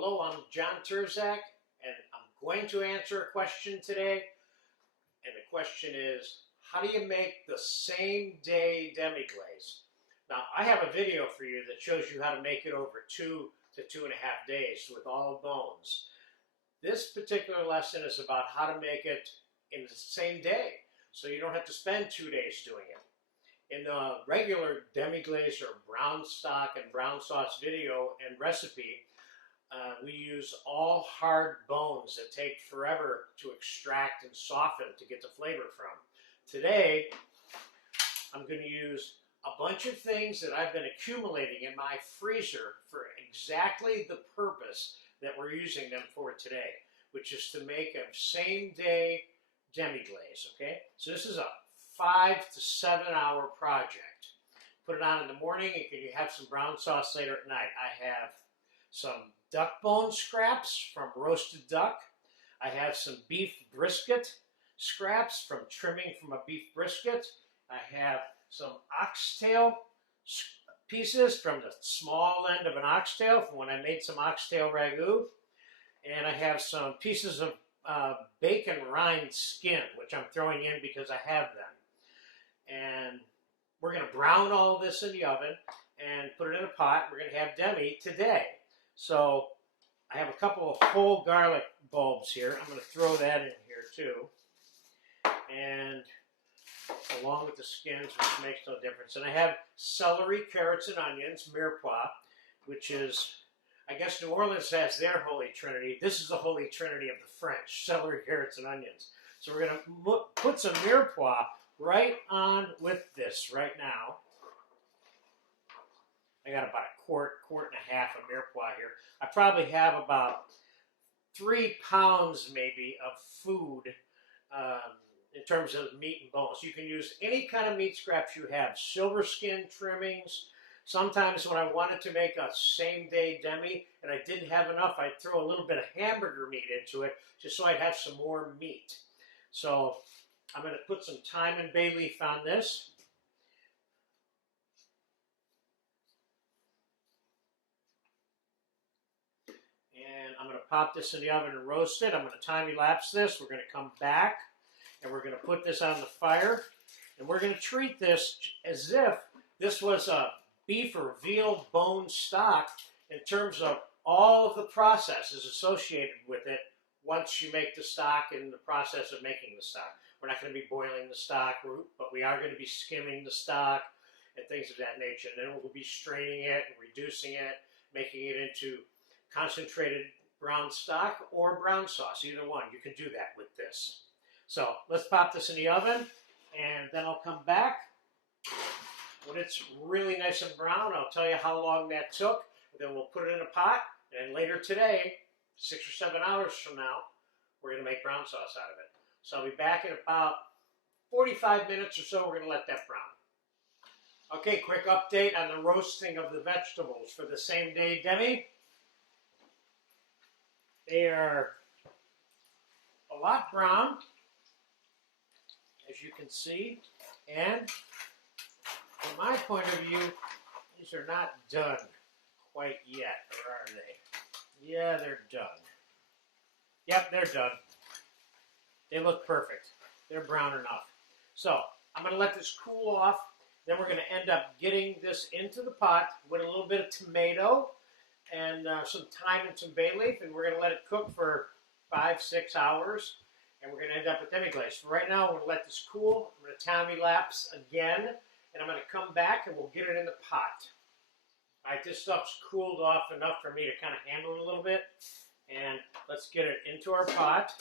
Hello, I'm John Terzak, and I'm going to answer a question today. And the question is, how do you make the same day demi-glaze? Now, I have a video for you that shows you how to make it over 2 to 2.5 days with all bones. This particular lesson is about how to make it in the same day, so you don't have to spend 2 days doing it. In the regular demi-glaze or brown stock and brown sauce video and recipe, we use all hard bones that take forever to extract and soften to get the flavor from. Today, I'm going to use a bunch of things that I've been accumulating in my freezer for exactly the purpose that we're using them for today, which is to make a same day demi-glaze, okay? So this is a 5 to 7 hour project. Put it on in the morning and you have some brown sauce later at night. I have some duck bone scraps from roasted duck. I have some beef brisket scraps from trimming from a beef brisket. I have some oxtail pieces from the small end of an oxtail from when I made some oxtail ragu. And I have some pieces of bacon rind skin, which I'm throwing in because I have them. And we're going to brown all this in the oven and put it in a pot. We're going to have demi today. So I have a couple of whole garlic bulbs here. I'm going to throw that in here too. And along with the skins, which makes no difference. And I have celery, carrots, and onions, mirepoix, which is, I guess New Orleans has their Holy Trinity. This is the Holy Trinity of the French, celery, carrots, and onions. So we're going to put some mirepoix right on with this right now. I got about a quart and a half of mirepoix here. I probably have about 3 pounds maybe of food in terms of meat and bones. You can use any kind of meat scraps you have, silver skin trimmings. Sometimes when I wanted to make a same day demi and I didn't have enough, I'd throw a little bit of hamburger meat into it just so I'd have some more meat. So I'm going to put some thyme and bay leaf on this. And I'm going to pop this in the oven and roast it. I'm going to time-elapse this. We're going to come back and we're going to put this on the fire. And we're going to treat this as if this was a beef or veal bone stock in terms of all of the processes associated with it once you make the stock and the process of making the stock. We're not going to be boiling the stock, but we are going to be skimming the stock and things of that nature. And then we'll be straining it and reducing it, making it into concentrated brown stock or brown sauce, either one. You can do that with this. So let's pop this in the oven, and then I'll come back. When it's really nice and brown, I'll tell you how long that took. Then we'll put it in a pot, and later today, 6 or 7 hours from now, we're going to make brown sauce out of it. So I'll be back in about 45 minutes or so. We're going to let that brown. Okay, quick update on the roasting of the vegetables for the same day demi. They are a lot brown, as you can see, and from my point of view, these are not done quite yet, or are they? Yeah, they're done. Yep, they're done. They look perfect. They're brown enough. So I'm going to let this cool off. Then we're going to end up getting this into the pot with a little bit of tomato and some thyme and some bay leaf, and we're going to let it cook for 5-6 hours, and we're going to end up with demi-glaze. For right now, I'm going to let this cool. I'm going to time-elapse again, and I'm going to come back and we'll get it in the pot. All right, this stuff's cooled off enough for me to kind of handle it a little bit, and let's get it into our pot.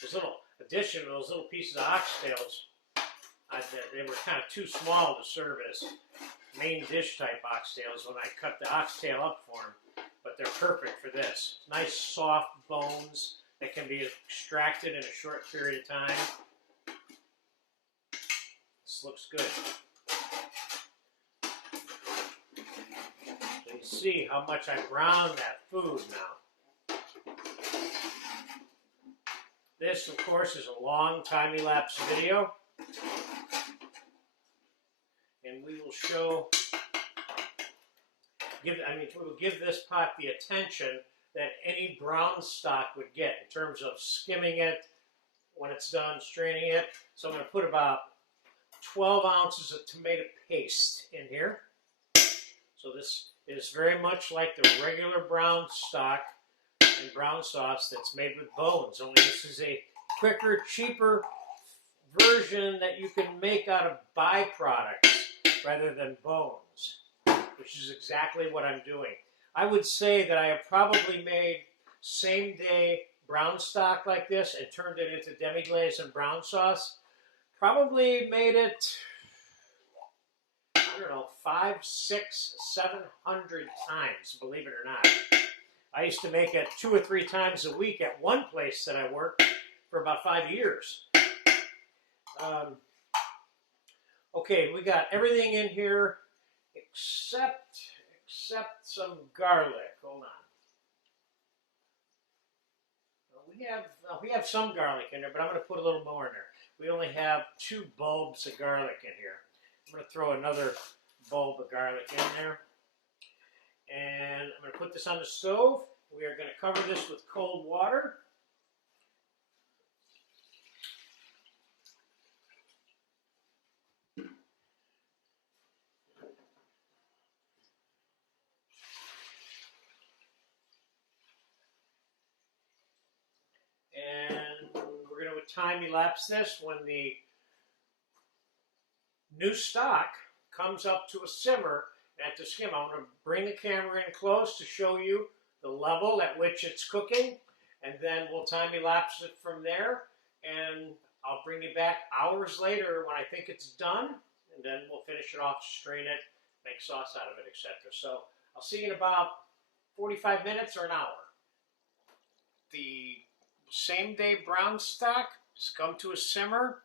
This little addition of those little pieces of oxtails, they were kind of too small to serve as main dish type oxtails when I cut the oxtail up for them, but they're perfect for this. Nice soft bones that can be extracted in a short period of time. This looks good. So you see how much I browned that food now. This, of course, is a long time-elapse video. And we will show, we will give this pot the attention that any brown stock would get in terms of skimming it when it's done, straining it. So I'm going to put about 12 ounces of tomato paste in here. So this is very much like the regular brown stock and brown sauce that's made with bones, only this is a quicker, cheaper version that you can make out of byproducts rather than bones, which is exactly what I'm doing. I would say that I have probably made same-day brown stock like this and turned it into demi-glaze and brown sauce. Probably made it, I don't know, 500, 600, 700 times, believe it or not. I used to make it 2 or 3 times a week at one place that I worked for about 5 years. Okay, we got everything in here except some garlic. Hold on. We have some garlic in there, but I'm going to put a little more in there. We only have 2 bulbs of garlic in here. I'm going to throw another bulb of garlic in there. And I'm going to put this on the stove. We are going to cover this with cold water. And we're going to time-elapse this when the new stock comes up to a simmer at the skim. I'm going to bring the camera in close to show you the level at which it's cooking, and then we'll time-elapse it from there, and I'll bring you back hours later when I think it's done, and then we'll finish it off, strain it, make sauce out of it, etc. So I'll see you in about 45 minutes or an hour. The same-day brown stock has come to a simmer.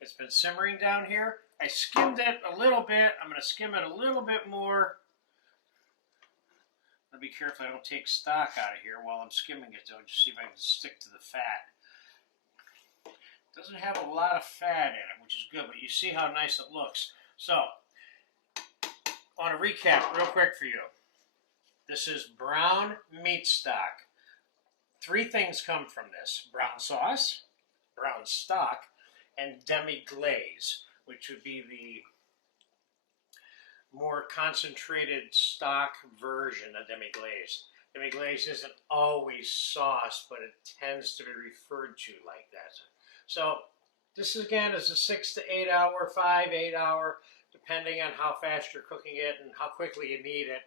It's been simmering down here. I skimmed it a little bit. I'm going to skim it a little bit more. I'll be careful I don't take stock out of here while I'm skimming it, though, just see if I can stick to the fat. It doesn't have a lot of fat in it, which is good, but you see how nice it looks. So, I want to recap real quick for you. This is brown meat stock. 3 things come from this: brown sauce, brown stock, and demi-glaze, which would be the more concentrated stock version of demi-glaze. Demi-glaze isn't always sauce, but it tends to be referred to like that. So this again is a 6 to 8 hour, 5-8 hour, depending on how fast you're cooking it and how quickly you need it.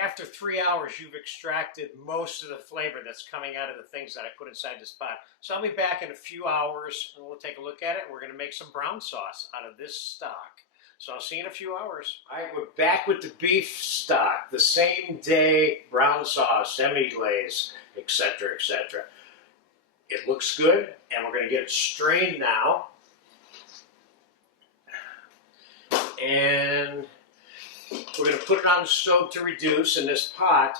After 3 hours, you've extracted most of the flavor that's coming out of the things that I put inside this pot. So I'll be back in a few hours, and we'll take a look at it. We're going to make some brown sauce out of this stock. So I'll see you in a few hours. All right, we're back with the beef stock, the same day brown sauce, demi-glaze, etc., etc. It looks good, and we're going to get it strained now. And we're going to put it on the stove to reduce in this pot,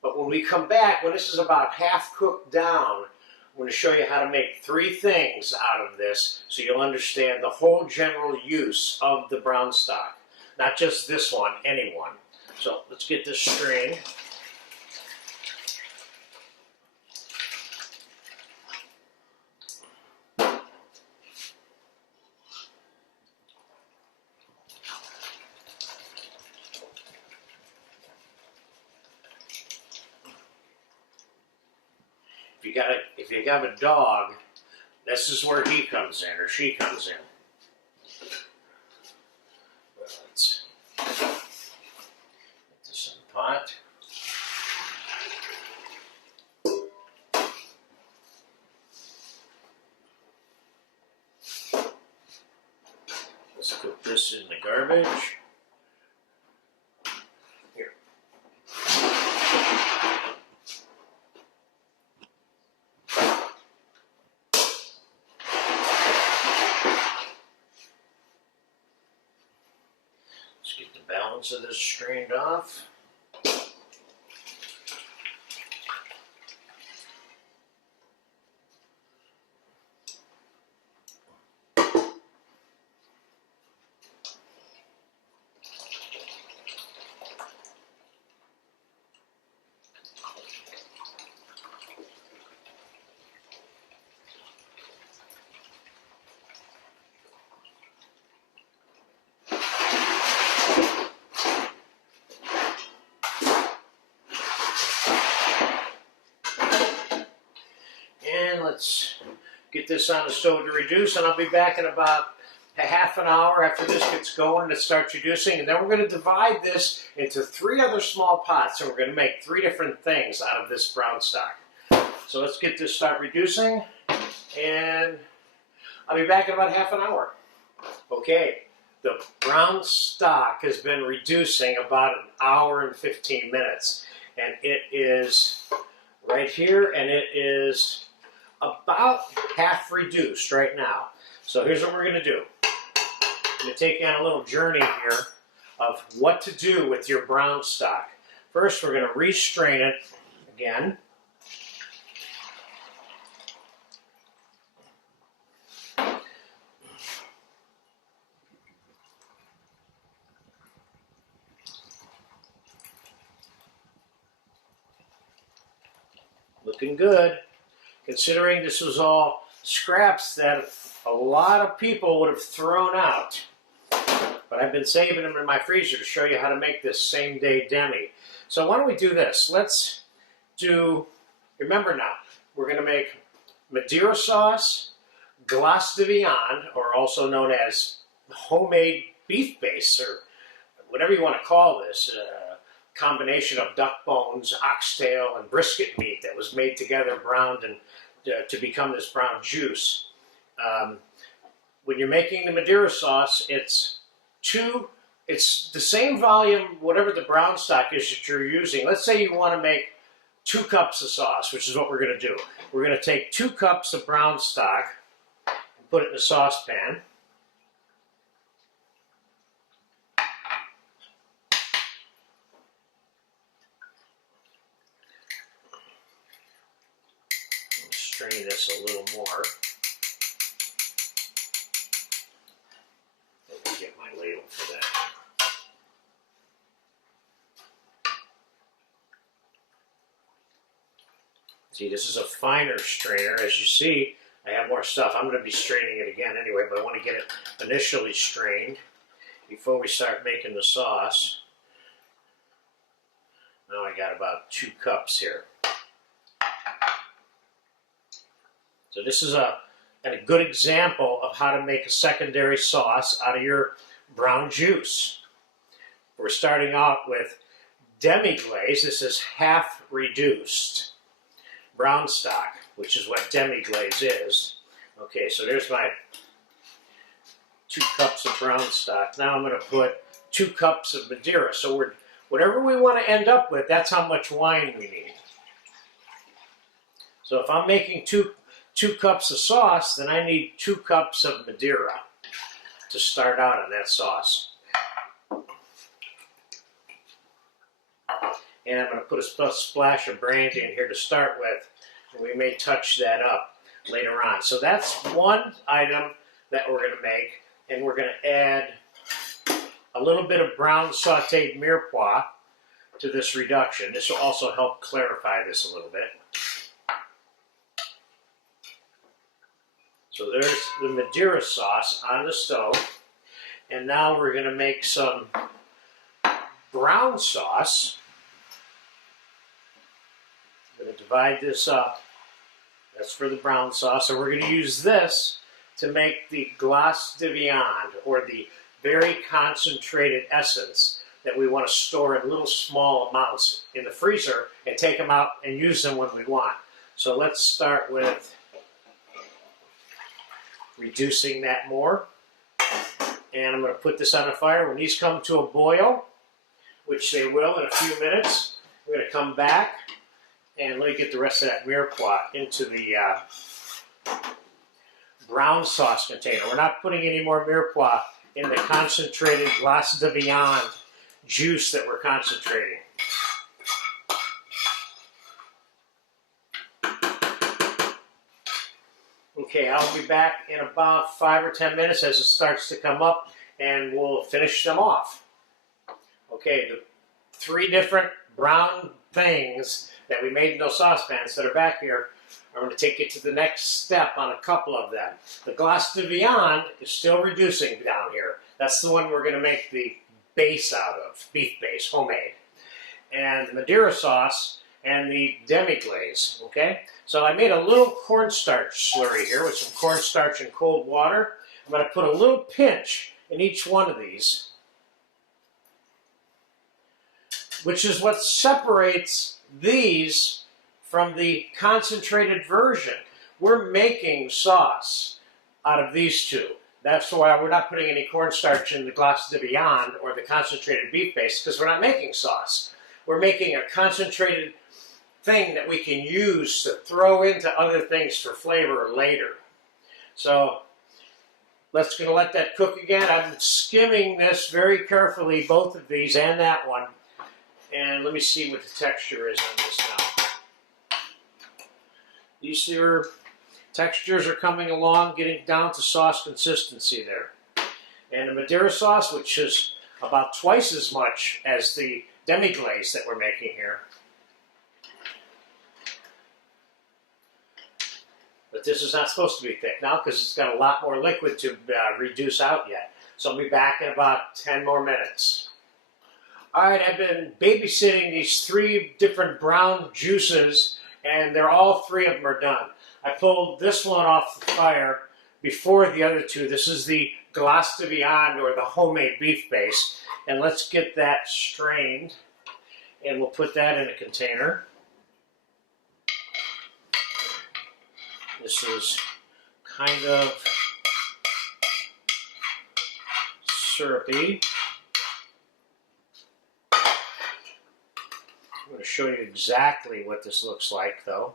but when we come back, when this is about half cooked down, I'm going to show you how to make 3 things out of this so you'll understand the whole general use of the brown stock. Not just this one, any one. So let's get this strained. If you have a dog, this is where he comes in, or she comes in. Let's put this in the pot. Let's put this in the garbage. Of this strained off. And let's get this on the stove to reduce, and I'll be back in about a half an hour after this gets going and it starts reducing. And then we're going to divide this into 3 other small pots, and we're going to make 3 different things out of this brown stock. So let's get this start reducing, and I'll be back in about half an hour. Okay, the brown stock has been reducing about an hour and 15 minutes, and it is right here, and it is about half reduced right now. So here's what we're going to do. I'm going to take you on a little journey here of what to do with your brown stock. First, we're going to restrain it again. Looking good, considering this was all scraps that a lot of people would have thrown out. But I've been saving them in my freezer to show you how to make this same day demi. So why don't we do this? Let's do, remember now, we're going to make Madeira sauce, glace de viande, or also known as homemade beef base, or whatever you want to call this. Combination of duck bones, oxtail, and brisket meat that was made together, browned, and to become this brown juice. When you're making the Madeira sauce, it's the same volume, whatever the brown stock is that you're using. Let's say you want to make 2 cups of sauce, which is what we're going to do. We're going to take 2 cups of brown stock and put it in a saucepan. Strain this a little more. Let me get my ladle for that. See, this is a finer strainer. As you see, I have more stuff. I'm going to be straining it again anyway, but I want to get it initially strained before we start making the sauce. Now I got about 2 cups here. So this is a good example of how to make a secondary sauce out of your brown juice. We're starting out with demi-glaze. This is half reduced brown stock, which is what demi-glaze is. Okay, so there's my 2 cups of brown stock. Now I'm going to put 2 cups of Madeira. So whatever we want to end up with, that's how much wine we need. So if I'm making 2 cups of sauce, then I need 2 cups of Madeira to start out on that sauce. And I'm going to put a splash of brandy in here to start with, and we may touch that up later on. So that's one item that we're going to make, and we're going to add a little bit of brown sauteed mirepoix to this reduction. This will also help clarify this a little bit. So there's the Madeira sauce on the stove, and now we're going to make some brown sauce. I'm going to divide this up. That's for the brown sauce, and we're going to use this to make the glace de viande, or the very concentrated essence that we want to store in little small amounts in the freezer and take them out and use them when we want. So let's start with reducing that more, and I'm going to put this on the fire. When these come to a boil, which they will in a few minutes, we're going to come back and let me get the rest of that mirepoix into the brown sauce container. We're not putting any more mirepoix in the concentrated glace de viande juice that we're concentrating. Okay, I'll be back in about 5 or 10 minutes as it starts to come up, and we'll finish them off. Okay, the 3 different brown things that we made in those saucepans that are back here, I'm going to take you to the next step on a couple of them. The glace de viande is still reducing down here. That's the one we're going to make the base out of, beef base, homemade. And the Madeira sauce and the demi-glaze, okay? So I made a little cornstarch slurry here with some cornstarch and cold water. I'm going to put a little pinch in each one of these, which is what separates these from the concentrated version. We're making sauce out of these two. That's why we're not putting any cornstarch in the glace de viande or the concentrated beef base, because we're not making sauce. We're making a concentrated thing that we can use to throw into other things for flavor later. So let's gonna let that cook again. I'm skimming this very carefully, both of these and that one. And let me see what the texture is on this now. These are textures are coming along, getting down to sauce consistency there. And the Madeira sauce, which is about twice as much as the demi-glaze that we're making here. But this is not supposed to be thick now because it's got a lot more liquid to reduce out yet. So I'll be back in about 10 more minutes. All right, I've been babysitting these 3 different brown juices, and all 3 of them are done. I pulled this one off the fire before the other 2. This is the glace de viande, or the homemade beef base. And let's get that strained, and we'll put that in a container. This is kind of syrupy. I'm going to show you exactly what this looks like, though,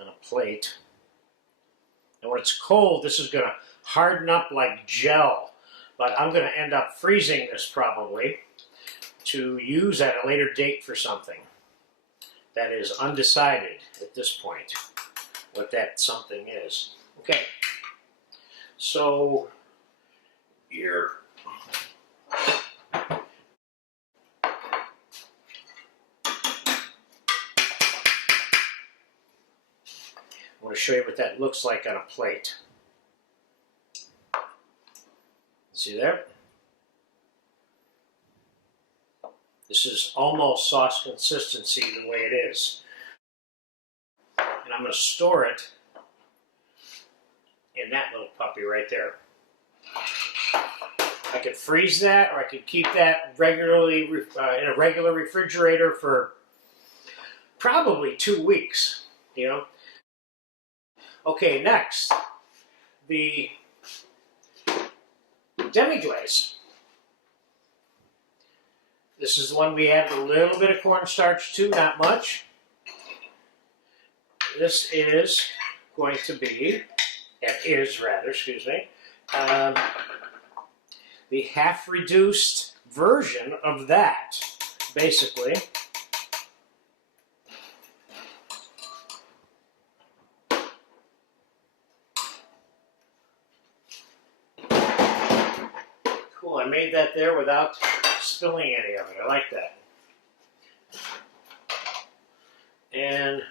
on a plate. And when it's cold, this is going to harden up like gel. But I'm going to end up freezing this probably to use at a later date for something. That is undecided at this point, what that something is. Okay, so here, I want to show you what that looks like on a plate. See there? This is almost sauce consistency the way it is. And I'm going to store it in that little puppy right there. I could freeze that, or I could keep that regularly in a regular refrigerator for probably 2 weeks, you know. Okay, next, the demi-glaze. This is the one we added a little bit of cornstarch to, not much. This is going to be, excuse me, the half-reduced version of that, basically. Cool, I made that there without spilling any of it. I like that. And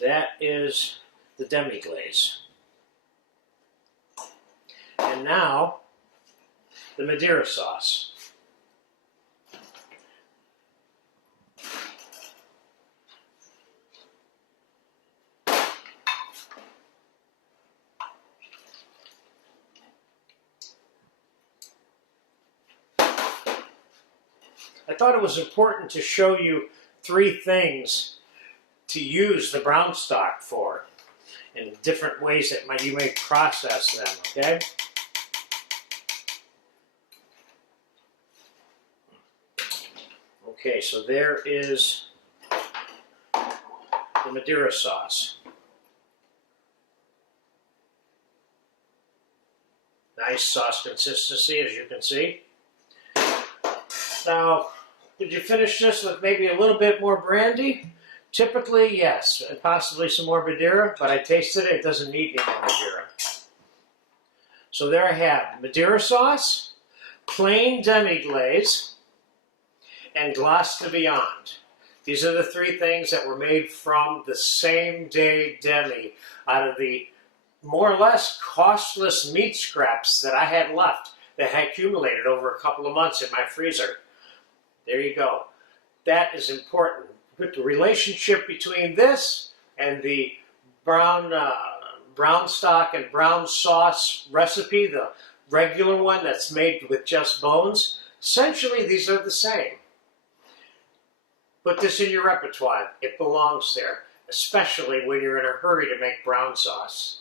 that is the demi-glaze. And now, the Madeira sauce. I thought it was important to show you 3 things to use the brown stock for, in different ways that you may process them, okay? Okay, so there is the Madeira sauce. Nice sauce consistency, as you can see. Now, did you finish this with maybe a little bit more brandy? Typically, yes, and possibly some more Madeira, but I tasted it, it doesn't need any more Madeira. So there I have Madeira sauce, plain demi-glaze, and glace de viande. These are the 3 things that were made from the same day demi out of the more or less costless meat scraps that I had left that had accumulated over a couple of months in my freezer. There you go. That is important. put the relationship between this and the brown stock and brown sauce recipe, the regular one that's made with just bones. Essentially, these are the same. Put this in your repertoire. It belongs there, especially when you're in a hurry to make brown sauce.